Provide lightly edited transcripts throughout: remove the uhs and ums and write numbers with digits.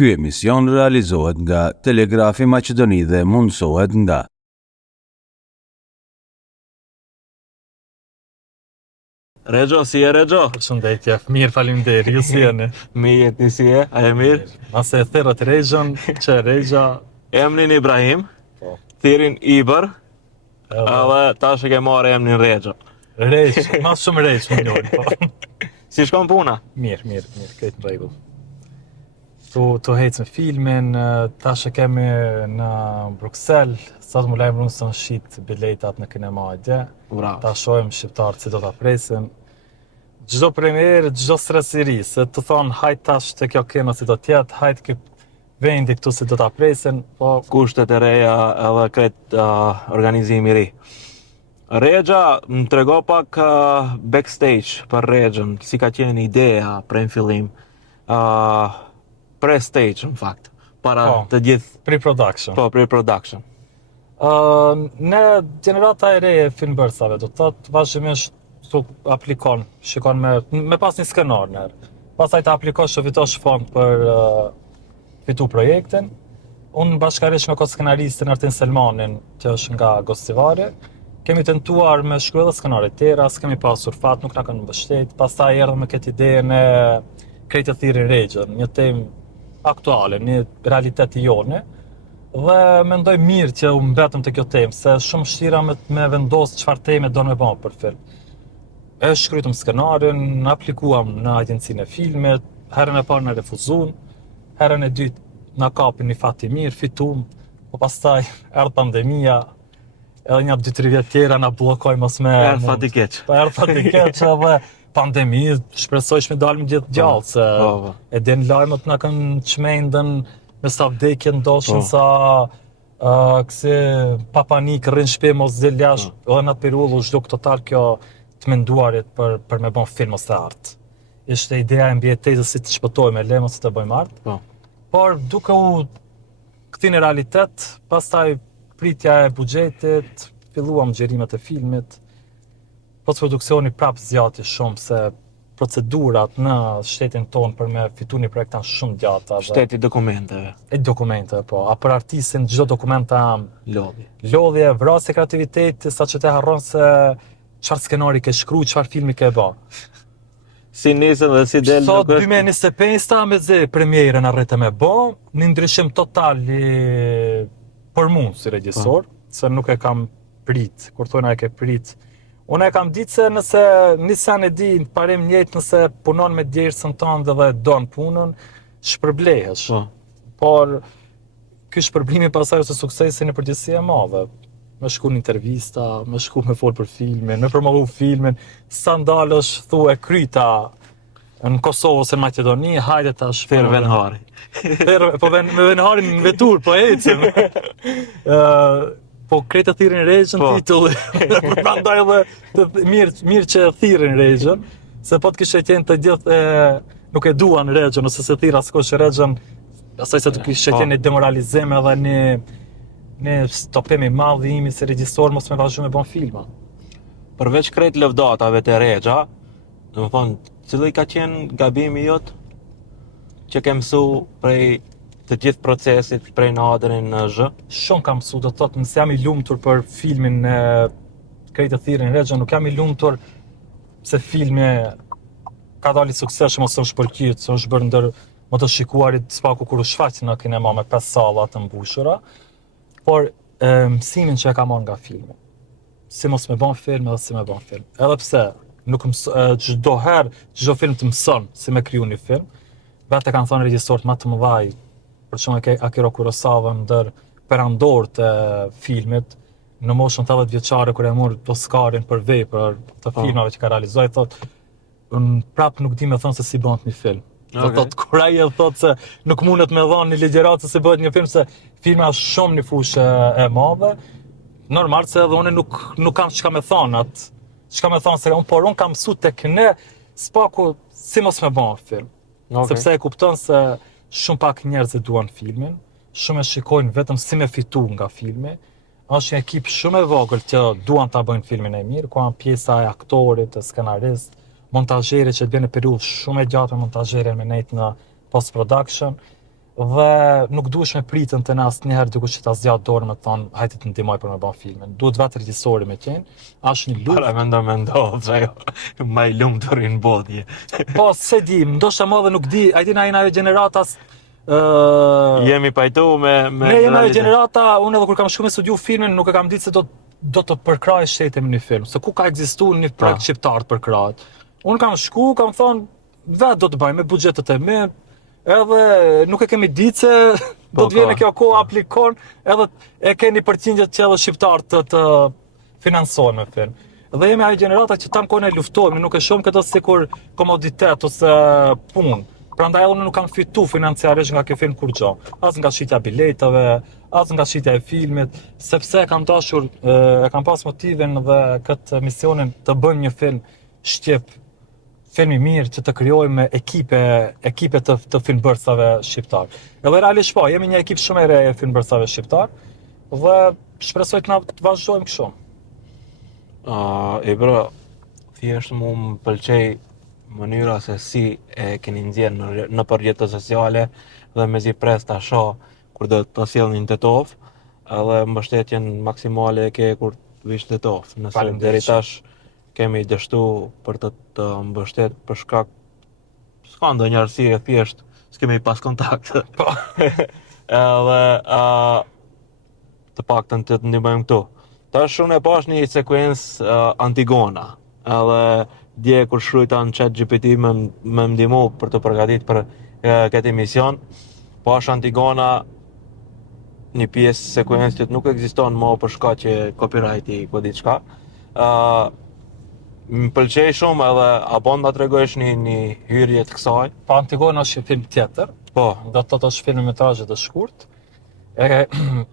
Ky emision realizohet nga Telegrafi Maqedoni dhe mundësohet nga Regjo, si e Regjo? Përshëndetje, mirë faleminderit, ju si jeni? Mirë, ti si e? A e mirë? Mase e thirrët Regjon, që Regja... Emnin Ibrahim, Po. thirin Ibër, Edhe edhe tash e ke marrë emnin Regjo. Regj, ma shumë Regj më njërë, po. Si shkon puna? Mirë, këtë në rregull. Tu hecë me filmin, tash e kemi në Bruxelles, sa të mu lajmë rrënë së në shqit biletat në kinema dje. Bravo. Ta shojmë shqiptarët si do ta presin. Çdo premierë, çdo stres i ri, se të thonë hajt tash të kjo kino si do tjetë, hajt kë vendi këtu si do ta presin, po Kushtet e reja edhe këtë organizimi i ri. Regja, më trego pak backstage për Regjon, si ka qenë ideja prej në fillim, pre-stage në fakt, para Po. të gjithë, pre-production. po, pre-production. Ne gjenerata e re e filmbërësave, do të thotë vazhdimisht tu aplikon, shikon me pas një skenar nërë. Pastaj të aplikosh që fitosh fond për fitu projektin. Unë bashkërisht me skenaristin Artin Selmanin, që është nga Gostivari, kemi tentuar me shkruaj edhe skenare tjera, s'kemi pasur fat, nuk na kanë mbështet. Pastaj erdhëm me këtë idenë e Krejtë Thirrin Regjon, një temë aktuale, një realitet i jone. Dhe mendoj mirë që u mbetëm të kjo temë, se shumë vështira me vendos çfarë teme do me bëmë për film. E shkrytëm skenarin, aplikuam në agjencinë e filmit, herën e parë në refuzuan, herën e dytë na kapin një fat i mirë, fitum, po pastaj erdhi pandemia, edhe një 2-3 vjet tjera na bllokoi mos me. Erdhi fat i keq. Po erdhi fat i keq edhe pandemi, shpresoj që me dalim gjithë gjallë, se po. e den lajmët na kanë çmendën me sa vdekje ndoshin, Po. sa këse pa panik rrin shtëpi mos del jashtë, edhe në atë periudhë u zhduk total kjo të menduarit për me bën film ose art. Ishte ideja e mbi tezës si të shpëtojmë, le mos të bëjmë art. Po. Por duke u kthyer në realitet, pastaj pritja e buxhetit, filluam xhirimet e filmit. Postproduksioni prapë zgjati shumë, se procedurat në shtetin tonë për me fitu një projekt janë shumë gjata. Shteti dokumenteve, E dokumente, po. A për artistin çdo dokument lodhi. lodhje, vrasje kreativiteti, sa që te harron se çfarë skenari ke shkru, çfarë filmi ke bë. Si nisën dhe si del Sot nuk është- 2025 me zë premierën arrete me bë, një ndryshim total për mua si regjisor, se nuk e kam prit, kur thonë e ke prit. Unë e kam ditë se nëse nisan e di në parim njëjtë, nëse punon me djersën tënde dhe don punën, shpërblehesh. Po. Por ky shpërblimi pasaj ose suksesi në përgjithësi e madhe. Me shku në intervista, me shku me fol për filmin, me promovu filmin, sa ndalësh thu e kryta në Kosovë ose në Maqedoni, hajde tash. Thirr Venhari. Po me Venharin në vetur, po ecim. Po Krejtë Thirrin Regjon Po. titulli. Prandaj edhe mirë që thirrin Regjon, se po të kishe qenë të gjithë nuk e duan Regjon, ose se thirr askush Regjon, asaj se të kishe Po. qenë një demoralizim edhe një stopim i madh i imi si regjisor mos me vazhdu me bën filma. Përveç krejt lëvdatave të Regja, do të thonë, cili ka qenë gabimi jot që ke mësu prej të gjithë procesit prej në A-deri në Z? Shumë kam mësu, do të thotë, nëse jam i lumtur për filmin e Krejtë Thirrin Regjon, nuk jam i lumtur se filmi ka dalë i suksesshëm ose është shpëlqyer, se është bërë ndër më të shikuarit spaku kur u shfaq në kinema me 5 salla të mbushura, por mësimin që e kam marrë nga filmi. Si mos me bën film edhe si me bën film. Edhe pse nuk çdo herë çdo film të mëson si me kriju një film. Vetë kanë thënë regjisorët më të mëdhaj, për shembull Akira Kurosawa ndër perandorët e filmit, në moshën 80 vjeçare kur e mor Oscarin për vepër të filmave që ka realizuar, thotë, unë prap nuk di me thënë se si bëhet një film. Do Okay. thotë kur ai e thotë se nuk mundet me dhënë një ligjëratë se si bëhet një film, se filmi është shumë një fushë e madhe. Normal se edhe unë nuk kam çka me thonë atë. Çka me thonë se por unë kam mësu tek ne spaku si mos me bën film. Okay. Sepse e kupton se shumë pak njerëz e duan filmin, shumë e shikojnë vetëm si me fitu nga filmi. Është një ekip shumë e vogël që duan ta bëjnë filmin e mirë, ku janë pjesa e aktorit, e skenarist, montazherit që të bën në periudhë shumë e gjatë me montazherën me nejt në post production. dhe nuk duhesh me pritën të në asnjëherë dikush që ta zgjat dorën me thonë hajde të ndihmoj për me bën filmin. Duhet vetë regjisori me qenë, është një luftë. Para me ndodh që ajo më i lumtur në botë. Po, se di, ndoshta më dhe nuk di, a di na jena ajo gjeneratas Jemi pajtu me ne jemi ajo gjenerata, unë edhe kur kam shkuar me studiu filmin, nuk e kam ditë se do të përkrahej shtetin në një film, se ku ka ekzistuar një projekt shqiptar të përkrahet. Unë kam shku, kam thonë, vetë do të bëjmë me buxhetet e mi, edhe nuk e kemi ditë se do të vjene kjo kohë aplikon, edhe e keni përqindjet që edhe shqiptar të finansohen me film. Dhe jemi ajo gjenerata që tam kohën e luftojmë, nuk e shohim këtë sikur komoditet ose punë. Prandaj unë nuk kam fitu financiarisht nga kjo film kur gjo. As nga shitja biletave, as nga shitja e filmit, sepse kam dashur, e kam pas motivin dhe këtë misionin të bëjmë një film shqip, film i mirë që të krijojmë ekipe të filmbërësave shqiptar. Edhe realisht po, jemi një ekip shumë e re e filmbërësave shqiptar dhe shpresoj të na të vazhdojmë kështu. E bro, thjesht mu më pëlqej mënyra se si e keni nxjerrë në rrjetet sociale dhe mezi pres ta shoh kur do të sjellnin Tetov, edhe mbështetjen maksimale e ke kur vish Tetov. Nëse deri tash kemi dështu për të mbështet për shkak s'ka ndonjë arsye, thjesht s'kemi pas kontakt. Po. Edhe të paktën të ndihmojmë këtu. Tash unë e pash një sekuencë Antigona, edhe dje kur shkruajta në ChatGPT më ndihmu për të përgatitur për këtë emision, pash Antigona një pjesë sekuencë që nuk ekziston më për shkak që copyrighti ku diçka. Më pëlqej shumë edhe a bën ta tregosh një hyrje të kësaj. Pa Antigona është një film tjetër. Po, do të thotë është filmitazh të shkurt.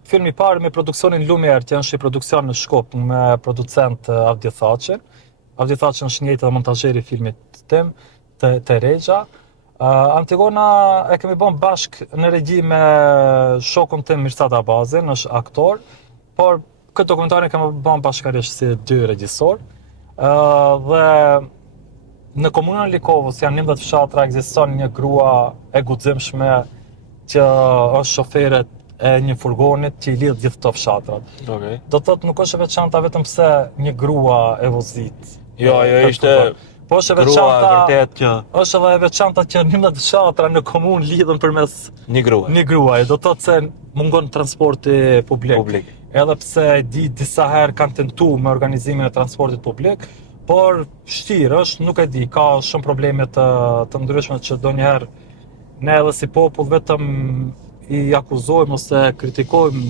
Filmi i parë me produksionin Lumière, që është një produksion në Shkup me producent Avdi Thaçin. Avdi Thaçi është njëjtë edhe montazheri i filmit tim, të Regja. Antigona e kemi bën bashk në regji me shokun tim Mirsad Abazin, është aktor, por këtë dokumentarin kemi bën bashkërisht si dy regjisor. Dhe në komunën Likovës janë 11 fshatra, ekziston një grua e guximshme që është shofere e një furgonit që i lidh gjithë këto fshatrat. okay. Do të thotë nuk është e veçanta vetëm pse një grua e vozit. Jo, ishte po është e grua veçanta, vërtet që është edhe e veçanta që 11 fshatra në komunë lidhen përmes një grua. një gruaje. Do të thotë se mungon transporti publik. Edhe pse e di disa herë kanë tentuar me organizimin e transportit publik, por vështirë është, nuk e di, ka shumë probleme të ndryshme që donjëherë ne edhe si popull vetëm i akuzojmë ose kritikojmë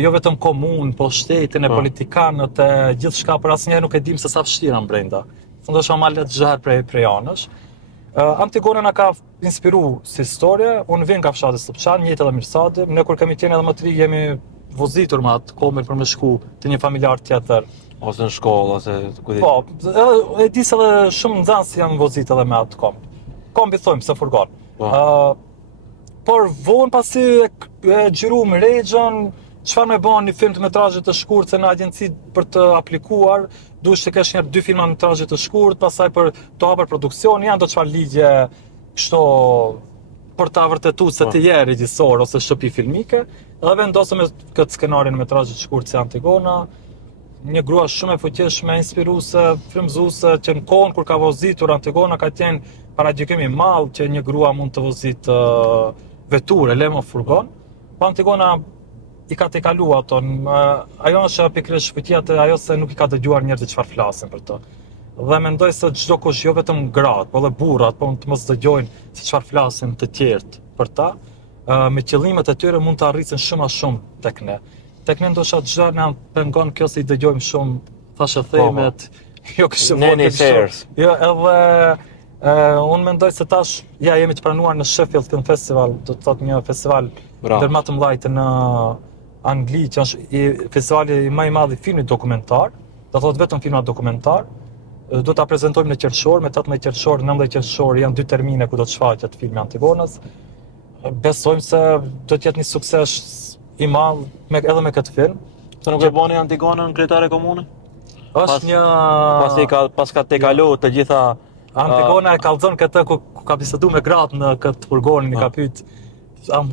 jo vetëm komunë, po shtetin e politikanët e gjithçka, por asnjëherë nuk e dim se sa vështira brenda. Ndoshta më lehtë çdo herë prej anësh. Antigona na ka inspiruar si historie, unë vjen nga fshati Slupçan, njëjtë edhe Mirsadi, ne kur kemi qenë edhe më të ri jemi vozitur me atë komër për me shku të një familjar tjetër. Ose në shkollë, ose ku di. Po, e di se edhe shumë nxënës janë vozit edhe me atë kom. Kombi thojmë se furgon. Por vonë pasi e xhiruam Regjën, çfarë më bën një film të metrazhe të shkurt se në agjenci për të aplikuar, duhet të kesh një 2 filma metrazhe të shkurt, pastaj për të hapur produksion, janë do çfarë ligje kështu për ta vërtetuar se ti je regjisor ose shtëpi filmike, edhe vendosëm me këtë skenarin metrazhe të shkurt si Antigona. Një grua shumë e fuqishme, inspiruese, frymëzuese, që në kohën kur ka vozitur Antigona ka qenë paragjykim i madh që një grua mund të vozit veturë, lemo furgon. Po Antigona i ka tejkalu ato. Ajo është pikërisht shpëtia të ajo se nuk i ka dëgjuar njerëzit çfarë flasin për to. Dhe mendoj se çdo kush, jo vetëm gratë, po edhe burrat, po të mos dëgjojnë se çfarë flasin të tjerët për ta, me qëllimet e tyre mund të arritën shumë a shumë tek ne. Tek ne ndoshta çdo na pengon kjo se i dëgjojmë shumë thashë themet, jo kështu kështu. Jo, edhe unë mendoj se tash jemi të pranuar në Sheffield Film Festival, do të thotë një festival ndër më të mëdhtë në Angli, që është festivali më i madh i filmit dokumentar, do thotë vetëm filma dokumentar. Do ta prezantojmë në qershor, me 18 qershor, 19 qershor janë 2 termine ku do të shfaqet filmi Antigonës. Besojmë se do të jetë një sukses i madh edhe me këtë film. Se nuk e boni Antigonën kryetare komune? Është një pas ka tejkalu të gjitha Antigona e kallzon këtë ku ka biseduar me gratë në këtë furgonin, i ka pyet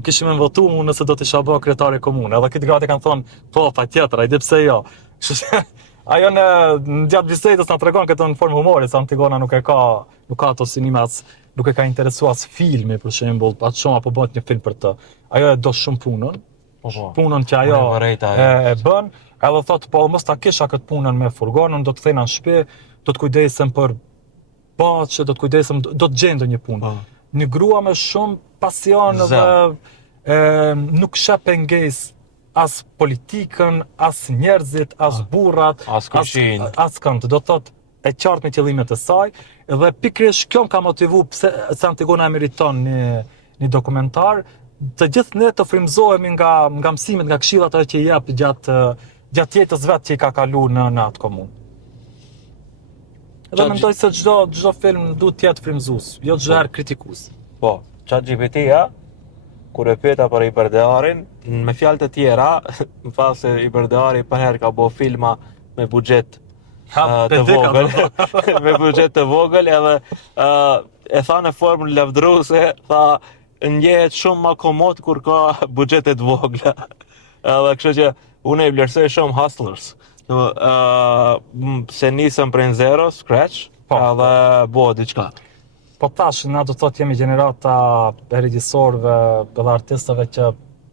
kishim me votu mu nëse do të isha bë kryetari komune. Edhe këtë gratë kanë thonë, po, patjetër, ai di pse jo. Kështu që ajo në gjatë bisedës na tregon këtë në formë humori, se Antigona nuk ka ato sinimas, nuk e ka interesuar as filmi për shembull, atë shumë apo bëhet një film për të. Ajo e do shumë punën. Punën që ajo e bën, edhe thotë po mos ta kisha këtë punën me furgonën, do të kthena në shtëpi, do të kujdesem për baçë, do të kujdesem, do të gjej ndonjë punë. Një grua me shumë pasion dhe nuk sheh pengesë as politikën, as njerëzit, as burrat, as kushin, as kënd. Do të thotë e qartë me qëllimet e saj, dhe pikërisht kjo më ka motivuar pse Antigona e meriton një dokumentar. Të gjithë ne të frymëzohemi nga mësimet, nga këshillat ato që i jep gjatë jetës vet që i ka kaluar në atë komunë. Dhe mendoj se çdo film duhet të jetë frymëzues, jo çdo herë kritikues. Po, ChatGPT-ja kur e pyeta për Iberdearin, me fjalë të tjera, më tha se Iberdeari për herë ka bë filma me buxhet të vogël, me buxhet të vogël, edhe e tha në formën lavdruese, tha ndjehet shumë më komod kur ka buxhete të vogla. Edhe kështu që unë e vlerësoj shumë Hustlers. Se nisëm prej zero, scratch, edhe bëhet diçka. Po tash, na do të thotë jemi gjenerata e regjisorëve dhe artistëve që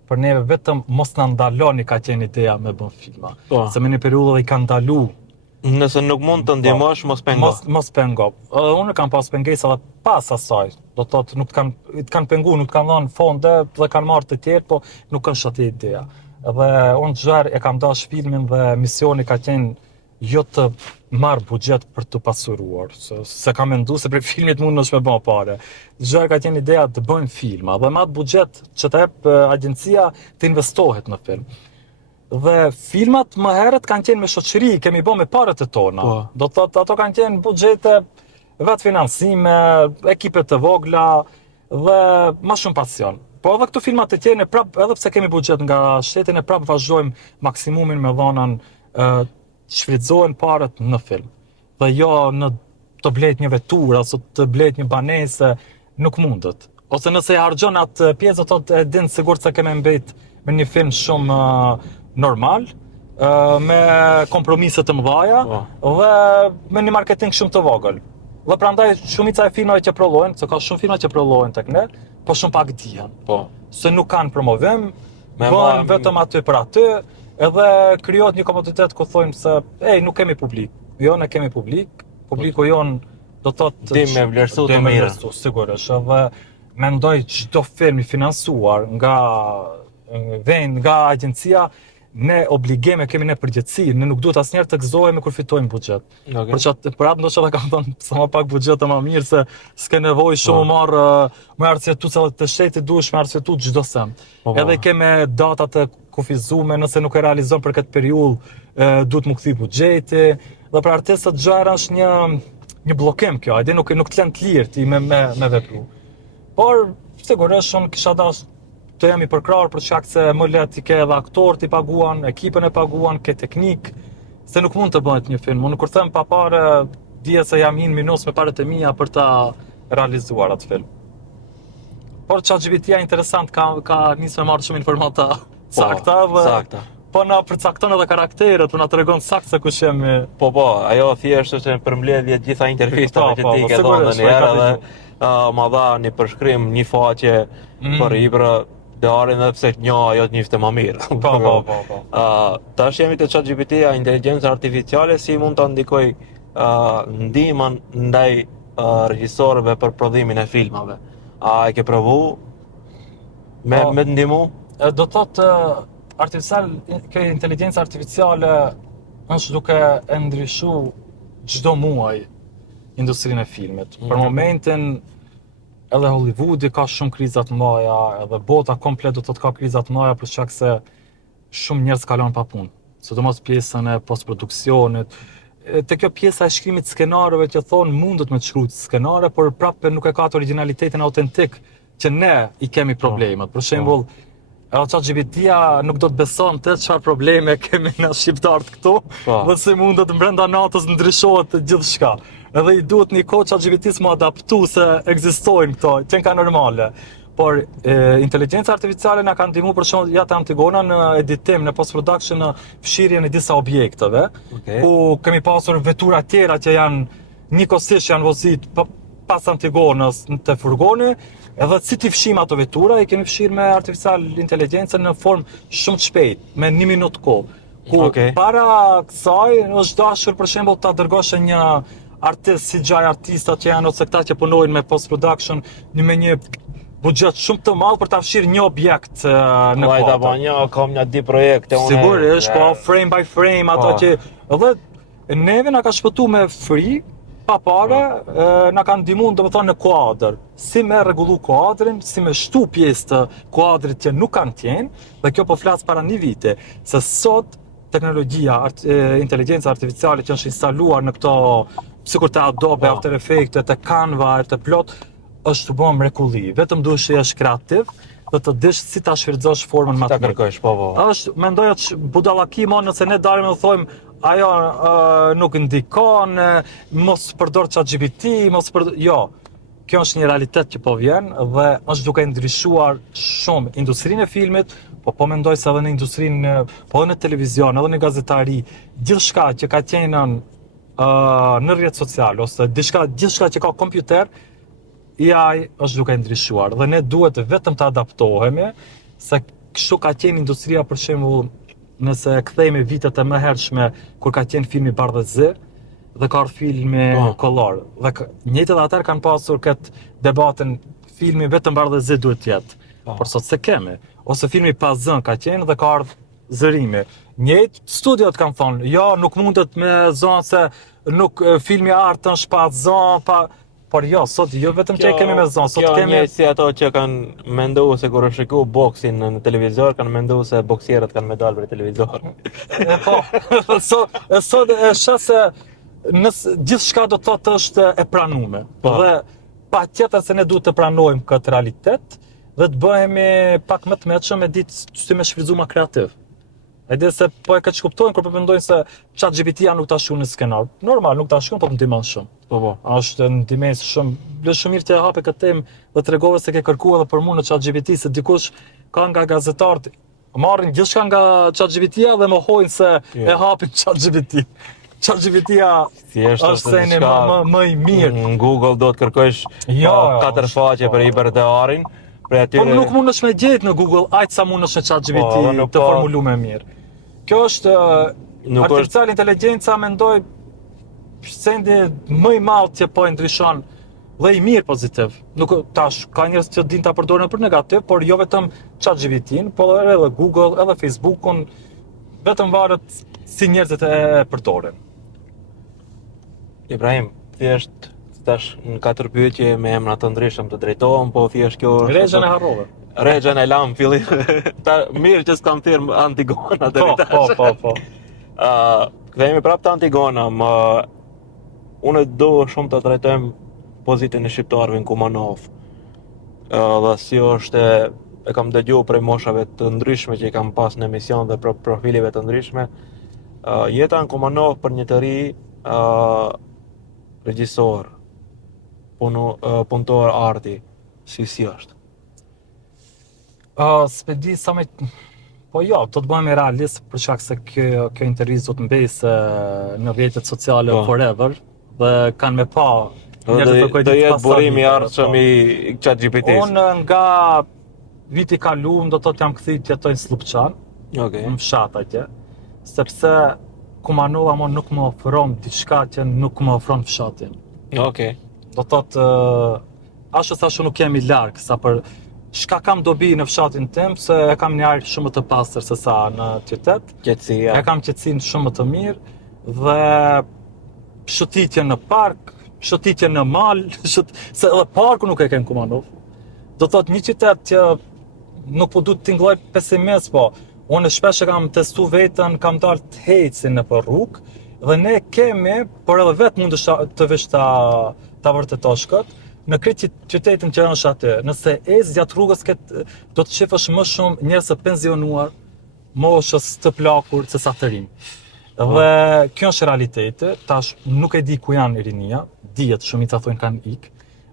për neve vetëm mos na ndaloni ka qenë ideja me bën filma. Se me një periudhë i kanë ndalu. Nëse nuk mund të ndihmosh, mos pengo. Mos pengo. Unë kam pas pengesa edhe pas asaj. Do të thotë nuk kanë pengu, nuk kanë dhënë fonde dhe kanë marrë të tjerë, po nuk është atë ideja. Dhe unë çfarë e kam dash filmin dhe misioni ka qenë jo të marr buxhet për të pasuruar, se kam menduar se për filmit mund nësh me bën parë. Çfarë ka qenë ideja të bëjmë filma, dhe me atë buxhet që të jep agjencia të investohet në film. Dhe filmat më herët kanë qenë me shoqëri, kemi bën me parët e tona. Do të thotë ato kanë qenë buxhete vetë financime, ekipe të vogla dhe më shumë pasion. Po edhe këto filmat e tjerë edhe pse kemi buxhet nga shteti, ne prapë vazhdojmë maksimumin me dhënën shfrytëzohen parët në film. Dhe jo në të blet një veturë, ose të blet një banese, nuk mundet. Ose nëse e harxhon atë pjesë, do të e din sigurt se kemë mbet me një film shumë normal, me kompromise të mëdha dhe me një marketing shumë të vogël. Dhe prandaj shumica e filmave që prodhohen, se ka shumë filma që prodhohen tek ne, po shumë pak dihen. Se nuk kanë promovim, bëhen vetëm aty për aty, edhe krijohet një komoditet ku thojmë se nuk kemi publik. Jo, ne kemi publik. Publiku jon do të thotë dim me vlerësu të mirë. Sigurisht, edhe mendoj çdo film i financuar nga vend, nga agjencia, ne obligime kemi ne përgjegjësi, ne nuk duhet asnjëherë të gëzohemi kur fitojmë buxhet. Për atë ndoshta kam thënë sa më pak buxhet më mirë, se s'ke nevojë shumë me arsyetu se të shtetit duhesh me arsyetu çdo sent. Edhe kemi datat e kufizume, nëse nuk e realizon për këtë periudhë, duhet mu kthi buxheti. Dhe për artistët gjëra është një bllokim kjo, edhe nuk të lën të lirë ti me vepru. Por sigurisht unë kisha dashur të jemi përkrahur për shkak se më lehtë i ke edhe aktorët i paguan, ekipën e paguan, ke teknik, se nuk mund të bëhet një film. Unë kur them pa parë, dije se jam hinë minus me parët e mia për ta realizuar atë film. Por ChatGPT-ja interesant, ka nisë me marrë shumë informata sakta dhe po na përcakton edhe karakterët, po na tregon saktë se kush jemi. Po, ajo thjesht është në përmbledhje të gjitha intervistave që ti ke dhënë ndonjëherë dhe ma dha një përshkrim, një faqe për Iberdearin dhe pse një ajo të njifte më mirë. Po. Tash jemi te ChatGPT-ja, inteligjenca artificiale, si mund ta ndikoj ndihmën ndaj regjisorëve për prodhimin e filmave. A e ke provu me ndihmu? Do të thotë kjo inteligjenca artificiale është duke e ndryshu çdo muaj industrinë e filmit. Për momentin edhe Hollywoodi ka shumë kriza të mëdha, edhe bota komplet do të ka kriza të mëdha për shkak se shumë njerëz kalon pa punë, sidomos pjesën e postproduksionit. Te kjo pjesa e shkrimit të skenarëve që thonë mundet me të shkruajë skenare, por prapë nuk e ka atë originalitetin autentik që ne i kemi problemet. Për shembull, ChatGPT-ja nuk do të beson të çfarë probleme kemi na shqiptarët këtu, dhe si mundet brenda natës ndryshohet gjithçka. Edhe i duhet një kohë ChatGPT-s mu adaptu se ekzistojnë këto, që ka normale. por inteligjenca artificiale na ka ndihmuar për shembull ja te Antigona në editim, në post-production, në fshirjen e disa objekteve, ku kemi pasur vetura tjera që janë njëkohësisht janë vozit pas Antigonës të furgoni, edhe si t'i fshim ato vetura, i kemi fshirë me artificial intelligjencën në formë shumë të shpejt, me 1 minutë kohë. Ku para kësaj është dashur për shembull ta dërgosh një artist si gjaj artistat që janë ose këta që punojnë me post-production me një buxhet shumë të madh për ta fshirë një objekt në kuadër. kuadër. Po një kam një di projekte unë. Sigurisht, po frame by frame ato që edhe neve na ka shpëtuar me free pa pare, na kanë ndihmuar domethënë në kuadër, si me rregullu kuadrin, si me shtu pjesë të kuadrit që nuk kanë qenë, dhe kjo po flas para 1 viti, se sot teknologjia, inteligjenca artificiale që është instaluar në këto, sikur të Adobe, After Effects, të Canva, të plot, është të bërë mrekulli. Vetëm duhesh që jesh kreativ dhe të dish si ta shfrytëzosh formën më të mirë. Ta kërkosh, po. Është mendoj që budallaki mo nëse ne dalim dhe thojmë ajo nuk ndikon, mos përdor ChatGPT, jo. Kjo është një realitet që po vjen dhe është duke ndryshuar shumë industrinë e filmit, po mendoj se edhe në industrinë, po edhe në televizion, edhe në gazetari, gjithçka që ka qenë në rrjet social ose gjithçka që ka kompjuter, AI është duke ndryshuar dhe ne duhet vetëm të adaptohemi, se kështu ka qenë industria për shembull, nëse kthehemi vitet e mëhershme kur ka qenë filmi Bardhëzi dhe ka ardhur filmi Kollor. Dhe njëjtët atëherë kanë pasur këtë debatën filmi vetëm Bardhëzi duhet të jetë. Por sot se kemi. Ose filmi Pazën ka qenë dhe ka ardhur Zërimi. Njëjtë studiot kanë thonë, jo, nuk mundet me zonë se nuk filmi artën shpa zonë, por jo, sot jo vetëm që e kemi me zonë, sot kemi... Kjo një si ato që kanë mendu se kur është shiku boksin në televizor, kanë mendu se boksierët kanë me dalë për televizor. Sot e shase gjithë shka do të thotë është e pranume. Dhe pa tjetër se ne duhet të pranojmë këtë realitet dhe të bëhemi pak më të mëshëm e ditë si me shfrytzu ma kreativ. Ajde se po e këtë kuptojnë kur përmendojnë se ChatGPT-ja nuk ta shkruan në skenar. Normal, nuk ta shkruan, po të ndihmon shumë. Po. Është ndihmë shumë, lë shumë mirë të hape këtë temë dhe tregove se ke kërkuar edhe për mua në ChatGPT se dikush ka nga gazetarët marrin gjithçka nga ChatGPT-ja dhe mohojnë se e hapin ChatGPT. ChatGPT-ja është seni më i mirë. Në Google do të kërkosh 4 faqe për hiperteorin. Po nuk mundesh me gjetë në Google aq sa mundesh në ChatGPT të formuluar më mirë. Kjo është artificial intelligjenca, mendoj sendi më i madh që po e ndryshon dhe i mirë pozitiv. Nuk tash ka njerëz që dinë ta përdorin për negativ, por jo vetëm ChatGPT-n, por edhe Google, edhe Facebook-un, vetëm varet si njerëzit e përdorin. Ibrahim, thjesht tash në 4 pyetje me emra të ndryshëm të drejtohem, po thjesht kjo është... Rexhën e harrove. Rexhën e lam fillim. Mirë që s'kam thirr Antigona deri tash. Po. Kthehemi prapë te Antigona, unë do shumë të trajtojmë pozitën e shqiptarëve në Kumanov. Dhe si është e kam dëgjuar prej moshave të ndryshme që i kam pas në emision dhe profilive të ndryshme. Jeta në Kumanov për një të ri regjisor, punëtor arti, si është? S'pe di sa me... Po jo, do të bëhemi realist për shkak se kjo intervizë do të mbesë në rrjetet sociale forever dhe kanë me pa njerëz të kujt do jetë burimi i ardhshëm i ChatGPT-s. Unë nga viti i kaluar do të thotë jam kthyer të jetoj në Slupçan. Në fshat atje, sepse Kumanova nuk më ofron diçka që nuk më ofron fshatin. Do thotë ashtu thashë nuk jemi larg sa për shka kam dobi në fshatin tim, se e kam një ajër shumë të pastër se sa në qytet. Qetësia. E kam qetësinë shumë më të mirë dhe shëtitje në park, shëtitje në mal, se edhe parku nuk e ken Kumanov. Do thotë një qytet që nuk po du të tingëlloj pesimist, po unë shpesh e kam testu vetën, kam dalë të hecin në për rrugë dhe ne kemi, por edhe vetë mund të vesh ta vërtetosh këtë. Në këtë qytetin që është aty, nëse gjatë rrugës do të shifësh më shumë njerëz të pensionuar, moshës të plakur se sa të rinj. Dhe kjo është realiteti, tash nuk e di ku janë rinia, dihet shumica thonë kanë ikë,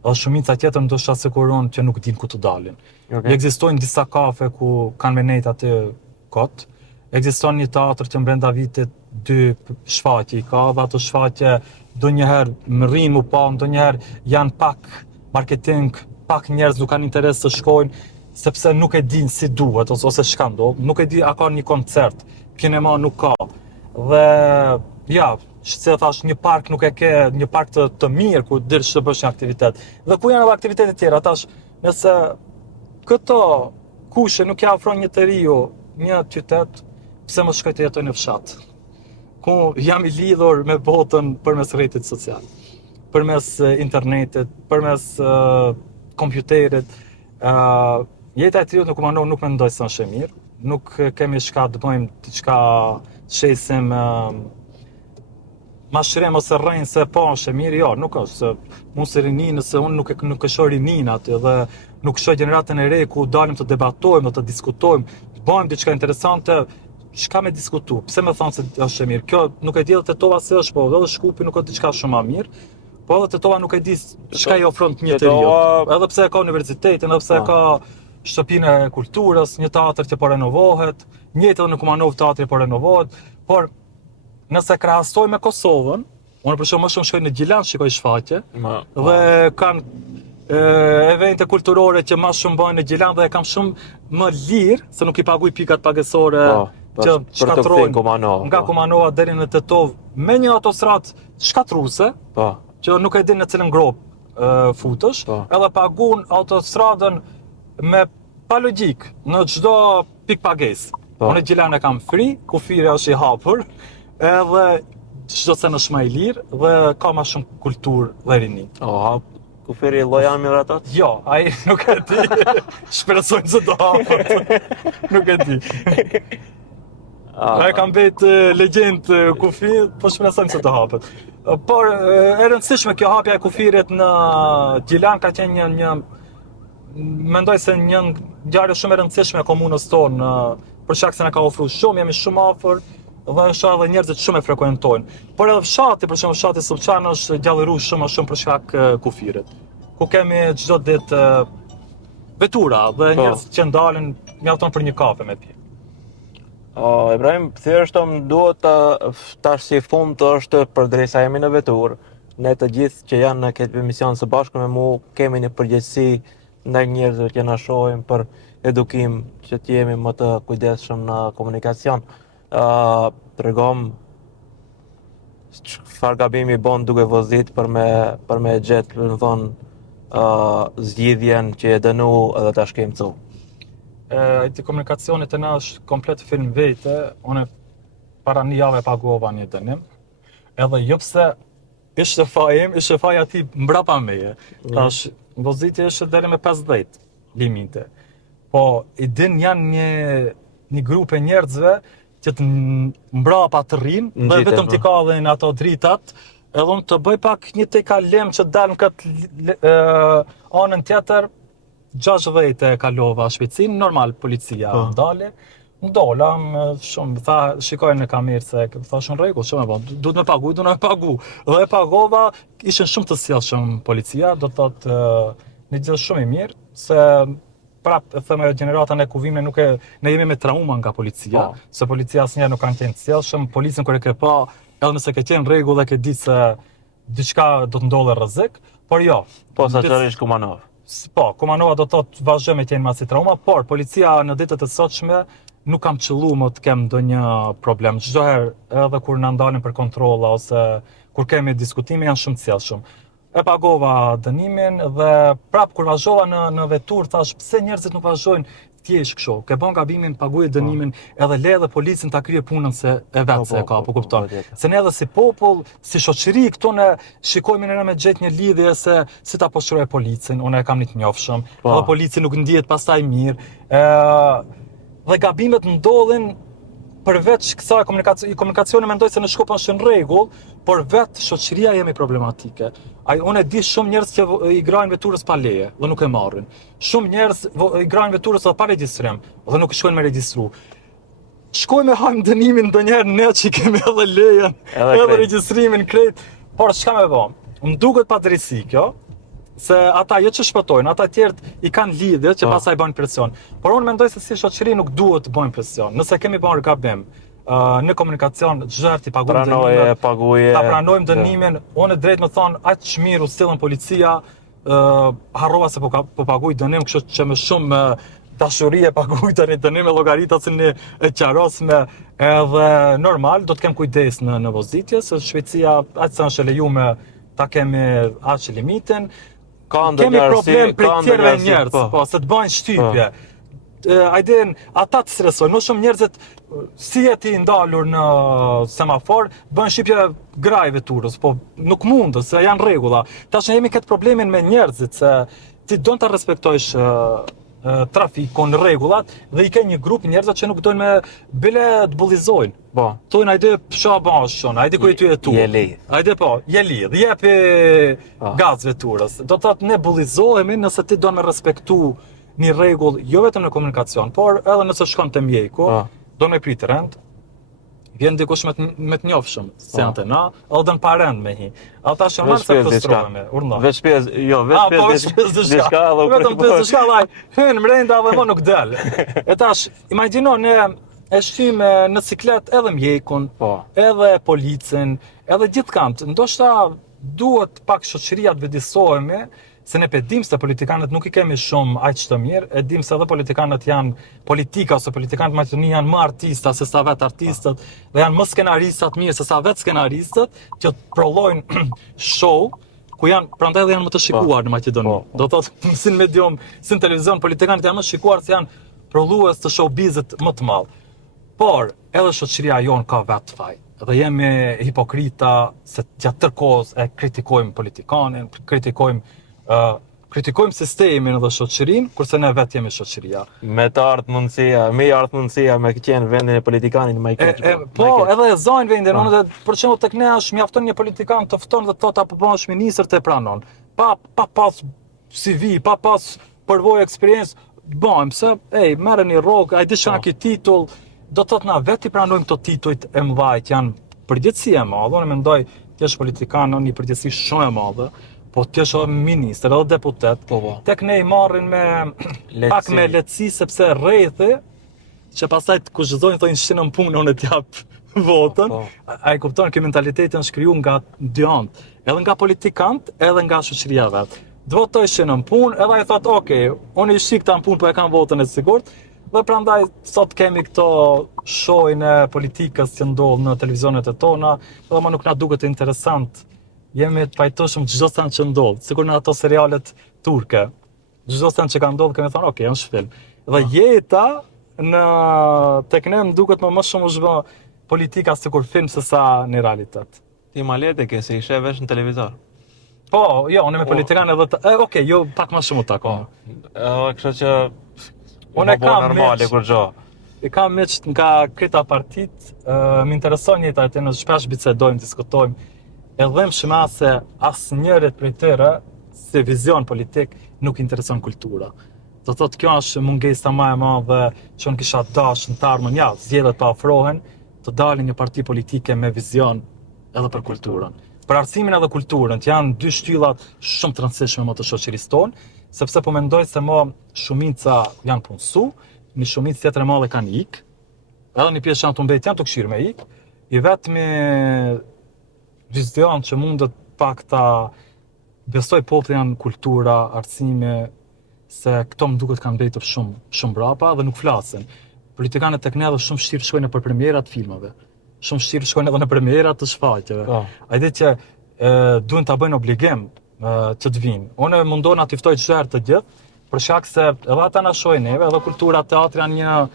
Dhe shumica tjetër ndoshta siguron që nuk din ku të dalin. Okay. Ekzistojnë disa kafe ku kanë me nejt aty kot. Ekziston një teatr që brenda vitit 2 shfaqje i ka, dhe ato shfaqje ndonjëherë më rrinë mu pa, ndonjëherë janë pak marketing, pak njerëz nuk kanë interes të shkojnë, sepse nuk e din si duhet, ose çka ndodh, nuk e di a ka një koncert, kinema nuk ka. Dhe ja, se thash një park nuk e ke, një park të mirë ku dirsh të bësh një aktivitet. Dhe ku janë edhe aktivitetet tjera, tash nëse këto kushe nuk ja ofron një të riu, një qytet, pse më shkoj të jetoj në fshat? Ku jam i lidhur me botën përmes rrjetit social, përmes internetit, përmes kompjuterit. Jeta e triut në Kumanov nuk mendoj se është e mirë, nuk kemi shka të bëjmë diçka shesim mashrim ose rrejnë se po është e mirë, jo, nuk është, se mund se rini nëse unë nuk e shoh rinin aty dhe nuk shoh gjeneratën e re ku dalim të debatojmë, të diskutojmë, të bëjmë diçka interesante, çka me diskutu, pse me thonë se është e mirë. Kjo nuk e di edhe Tetova se është, po edhe Shkupi nuk është diçka shumë më mirë, po edhe Tetova nuk e di çka i ofron të njëjtë. Edhe pse e ka universitetin, edhe pse e ka shtëpinë e kulturës, një teatr që po renovohet, njëjtë edhe në Kumanov teatri po renovohet, por nëse krahasoj me Kosovën, unë për shembull më shumë shkoj në Gjilan, shikoj shfaqje, dhe kanë evente kulturore që më shumë bëjnë në Gjilan dhe e kam shumë më lirë, se nuk i paguaj pikat pagesore që shkatrojnë nga Kumanova deri në Tetov me një autostradë shkatruese, që nuk e din në cilën grop futesh, edhe pagun autostradën me pa logjik në çdo pikë pagesë. Unë Gjilan e kam free, kufiri është i hapur, edhe çdo sen është më i lirë dhe ka më shumë kulturë dhe rini. Kufiri llojan mirë atat? Jo, ai nuk e di. Shpresojmë se do hapet. Nuk e di. Ai kam vetë legjend kufi, po shpresojmë se do hapet. Por e rëndësishme kjo hapja e kufirit në Gjilan ka qenë një mendoj se një ngjarje shumë e rëndësishme e komunës tonë, për shkak se na ka ofruar shumë, jemi shumë afër dhe është edhe njerëzit shumë e frekuentojnë. Por edhe fshati, për shembull fshati Sullçan është gjallëruar shumë për shkak kufirit. Ku kemi çdo ditë vetura dhe njerëz që ndalen mjafton për një kafe me pi. Ibrahim, thjesht më duhet tash si fund është përderisa jemi në vetur, ne të gjithë që janë në këtë emision së bashku me mua kemi një përgjegjësi ndaj njerëzve që na shohin për edukim, që të jemi më të kujdesshëm në komunikacion. Tregom çfarë gabimi bën duke vozit për me gjetë në thonë zgjidhjen që e dënu edhe ta shkemcu. Ti komunikacionit e na është komplet film vete, unë para një jave pagova një dënim, edhe jo pse ishte faja ati mbrapa meje, tash voziti ishte deri me 50 limite, po i din janë një grupe njerëzve që të mbrapa të rrinë, dhe vetëm t'i ka dhe në ato dritat, edhe unë të bëj pak një te kalem që dalë në këtë anën tjetër, 60 e kalova shpejtësinë, normal policia ndale, ndolam shumë, tha shikoj në kamerë se thash në rregull, ç'më bën, duhet me pagu. Dhe e pagova, ishin shumë të sjellshëm policia, do të thotë një gjë shumë e mirë, se prap e thëmë gjeneratën e kuvimit ne jemi me trauma nga policia, se policia asnjëherë nuk kanë qenë të sjellshëm, policin kur e ke pa, edhe nëse ke qenë rregull dhe ke ditë se diçka do të ndodhe rrezik, por jo. Po sa çarish Kumanov. Po, Kumanova do të thotë vazhdojmë të jenë masi trauma, por policia në ditët e sotshme nuk kam qëllu më të kem ndonjë problem. Çdo herë edhe kur na ndalin për kontrolla ose kur kemi diskutime janë shumë të sjellshëm. E pagova dënimin dhe prap kur vazhdova në vetur thash pse njerëzit nuk vazhdojnë thjesht kështu. Ke bën gabimin, paguaj dënimin, edhe le edhe policin ta kryej punën se e vet se ka, po kupton. Se ne edhe si popull, si shoqëri këtu ne shikojmë ne me gjetë një lidhje se si ta poshtëroj policin, unë e kam një të njohshëm, edhe polici nuk ndihet pastaj mirë. Dhe gabimet ndodhin përveç kësaj komunikacioni mendoj se në Shkup është në rregull, por vetë shoqëria jemi problematike. Unë e di shumë njerëz që i grajnë veturës pa leje dhe nuk e marrin. Shumë njerëz i grajnë veturës edhe pa regjistrim dhe nuk shkojnë me regjistru. Shkojmë me hajmë dënimin ndonjëherë ne që kemi edhe lejen, edhe regjistrimin krejt, por çka më bëm? Më duket padrejsi kjo, Se ata jo që shpëtojnë, ata tjerët i kanë lidhje që pastaj bën presion. Por unë mendoj se si shoqëri nuk duhet të bëjmë presion. Nëse kemi bërë gabim në komunikacion, çdo herë ti pagojmë dënimin. Ta pranojmë dënimin, unë drejt më thon, aq mirë u sillën policia, harrova se po paguaj dënim, kështu që më shumë dashuri e paguaj tani dënim me llogaritasin e qarosme, edhe normal do të kem kujdes në vozitje, se Shqipëria aq sa është lejuar ta kemi aq limitin. Kemi problem për tjerëve njerëz, po, se të bëjnë shtypje. Ajden, ata të stresojnë, më shumë njerëzit si e ti ndalur në semafor, bën shtypje grajve turës, po nuk mundë, se janë rregulla. Tash ne jemi këtë problemin me njerëzit, se ti don ta respektojsh trafikun, rregullat, dhe i ke një grup njerëzve që nuk dojnë me bile të bullizojnë. Po. Thonë ajde psha bashkën, ajde ku ty e tu. Je li. Ajde po, je li, dhe jepi gazve turës. Do të thotë ne bullizohemi nëse ti do me respektu një rregull jo vetëm në komunikacion, por edhe nëse shkon te mjeku, do me prit rend. Vjen dikush me të njofshëm, si janë të na, edhe dën pa rend me hi. Ata shëman se frustrohemi, urna. Veç pjesë diçka, vetëm pjesë diçka, vaj, hyn mrenda dhe më nuk del. E tash, imagjino ne e shtyjmë në ciklet edhe mjekun, edhe policin, edhe gjithkant. Ndoshta duhet pak shoqëria të vëdësohemi, se ne pedim se politikanët nuk i kemi shumë aq të mirë, e dim se edhe politikanët janë politika, ose politikanët Maqedoni janë më artista se sa vetë artistët, dhe janë më skenaristat mirë se sa vetë skenaristët, që prollojnë show, ku janë, prandaj edhe janë më të shikuar në Maqedoni. Do thotë, si në medium, si në televizion, politikanët janë më shikuar se janë prollues të showbizit më të madh. Por, edhe shoqëria jonë ka vetë faj. Dhe jemi hipokrita se gjatë tërë kohës e kritikojmë politikanin, kritikojmë sistemin dhe shoqërinë, kurse ne vetë jemi shoqëria. Me të ardhë mundësia me qenë vendin e politikanit më i keq. Po, edhe e zajnë vendin, unë për shembull tek ne është mjafton një politikan të fton dhe thotë apo bëhesh ministër të pranon. Pa pas CV, pa pas përvojë eksperiencë, bëjmë se, merreni rrogë, ai di çka ky titull, do të thotë na vetë i pranojmë këto titujt e mëdhaj, janë përgjegjësi e madhe, unë mendoj ti je politikan në një përgjegjësi shumë e madhe. Po ti je ministër edhe deputet, tek ne i marrin me pak me lehtësi sepse rrethi që pastaj të kushtojnë thonë shinën punë unë të jap votën. Ai kupton që mentaliteti është krijuar nga dy anë, edhe nga politikant, edhe nga shoqëria vet. Të votoj shinën punë, edhe ai thotë, "Ok, unë i shik ta punë, po e kam votën e sigurt." Dhe prandaj sot kemi këto shojnë e politikës që ndodh në televizionet e tona, edhe më nuk na duket interesant. Jemi të pajtoshëm çdo sen që ndodh, sikur në ato serialet turke. Çdo sen që ka ndodhur kemi thonë, "Ok, është film." Dhe jeta tek ne më duket më shumë u zhvë politika sikur film se sa në realitet. Ti ma lete ke se i sheh vesh në televizor. Po, jo, unë me politikanë edhe ok, jo pak më shumë takon. Kështu që unë kam normale kur gjë. I kam miq nga kreta partit, më intereson jeta e tyre, shpesh bisedojmë, diskutojmë. Edhe më shumë se asnjërit prej tyre si vizion politik nuk intereson kultura. Do thotë kjo është mungesa më e madhe që unë kisha dashur në të ardhmen, ja, zgjedhjet pa ofrohen, të dalin një parti politike me vizion edhe për kulturën. Për arsimin edhe kulturën, janë dy shtyllat shumë të rëndësishme më të shoqërisë tonë, sepse po mendoj se më shumica janë punësu, një shumicë tjetër e madhe kanë ikë, edhe një pjesë janë të mbet janë të këshirë me ikë, i vetmi vizion që mundet pak ta besoj populli janë kultura, arsimi, se këto më duket kanë mbetur shumë brapa dhe nuk flasin. Politikanët tek ne edhe shumë shtirë shkojnë për premiera të filmave. Shumë shtirë shkojnë edhe në premiera të shfaqjeve. Ai ditë që duhen ta bëjnë obligim që të vinë. Unë mundona t'i ftoj çdo herë të gjithë, për shkak se edhe ata na shohin neve, edhe kultura, teatri janë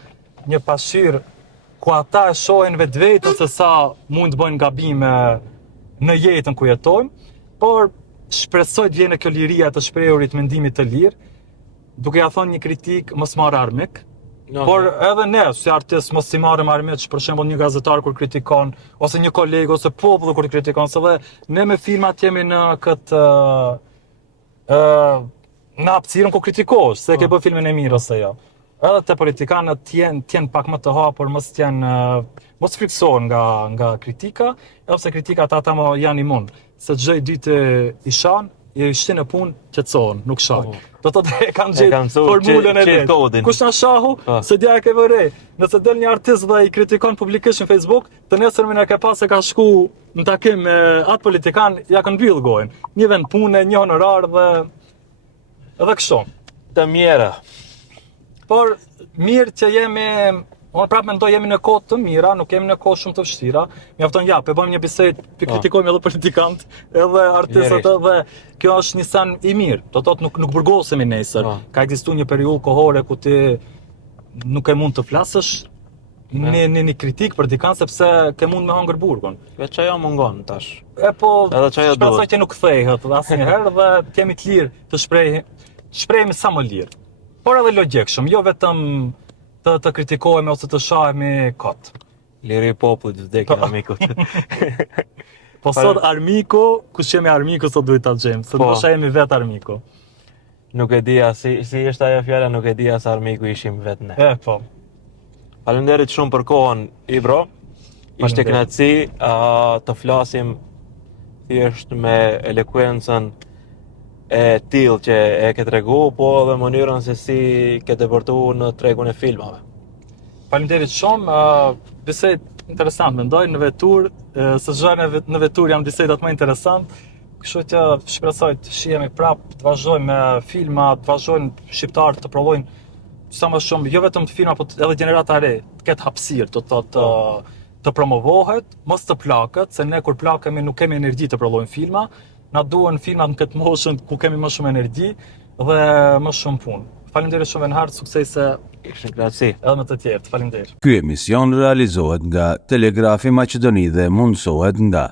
një pasqyrë ku ata e shohin vetveten se sa mund të bëjnë gabime në jetën ku jetojmë, por shpresoj të vjen kjo liria të shprehurit mendimit të lirë, duke ja thonë një kritik mos marr armik. Por edhe ne, si artist, mos si marrim armik, për shembull një gazetar kur kritikon, ose një koleg, ose populli kur kritikon, se dhe ne me filmat jemi në këtë në hapësirën ku kritikosh, se ke bë filmin e mirë ose jo. Edhe të politikanët tjenë pak më të hapur, mos friksohen nga kritika, edhe pse kritikat ata më janë imun, se çdo ditë i shan, i shtin në punë qetësohen, nuk shah. Do të thotë e kanë E kanë gjetë mësu formulën e cheat vet. code-in. Kush na shahu? Po. Se dia e ke vërej. Nëse del një artist dhe i kritikon publikisht në Facebook, të nesërmen e ke pas se ka shku në takim me atë politikan, ja kanë mbyll gojën. Një vend pune, një honorar dhe edhe kështu. Të mjera. Por mirë që jemi, unë prapë mendoj jemi në kohë të mira, nuk jemi në kohë shumë të vështira. Mjafton ja, pe bëjmë një bisedë, kritikojmë edhe politikantë, edhe artistët, edhe kjo është një sen i mirë. Do thotë nuk burgosemi nesër. Ka ekzistuar një periudhë kohore ku ti nuk e mund të flasësh një kritik për dikant sepse ke mund me hangër burgun. Veç ajo mungon tash. E po, Edhe çajo shpresoj duhet. që nuk kthehet asnjëherë dhe të jemi të lirë të shprehemi sa më lirë. Por edhe logjikshëm, jo vetëm të kritikohemi ose të shahemi kot. Liri i popullit vdekin amikut. Po sot armiku, kush jemi armiku sot duhet ta gjejmë, se ndoshta jemi vet armiku. Nuk e dija si është ajo fjala, nuk e dija se armiku ishim vetë ne. E po. Faleminderit shumë për kohën, Ibro. Ishte kënaqësi të flasim thjesht me elekuencën e tillë që e ke tregu, po edhe mënyrën se si ke depërtuar në tregun e filmave. Faleminderit shumë, bisedë interesant mendoj në vetur, se çfarë në vetur janë bisedat më interesant. Kështu që shpresoj të shihemi prapë, të vazhdojmë me filma, të vazhdojnë shqiptarë të provojnë sa më shumë, jo vetëm të filma, por edhe gjenerata e re, të ketë hapësirë, do të thotë të promovohet, mos të plakët, se ne kur plakemi nuk kemi energji të provojmë filma, na duhen filmat në këtë moshën ku kemi më shumë energji dhe më shumë punë. Faleminderit shumë edhe një herë, suksese Ishte kënaqësi. edhe me të tjerë. Faleminderit. Ky emision realizohet nga Telegrafi Maqedoni dhe mundësohet nga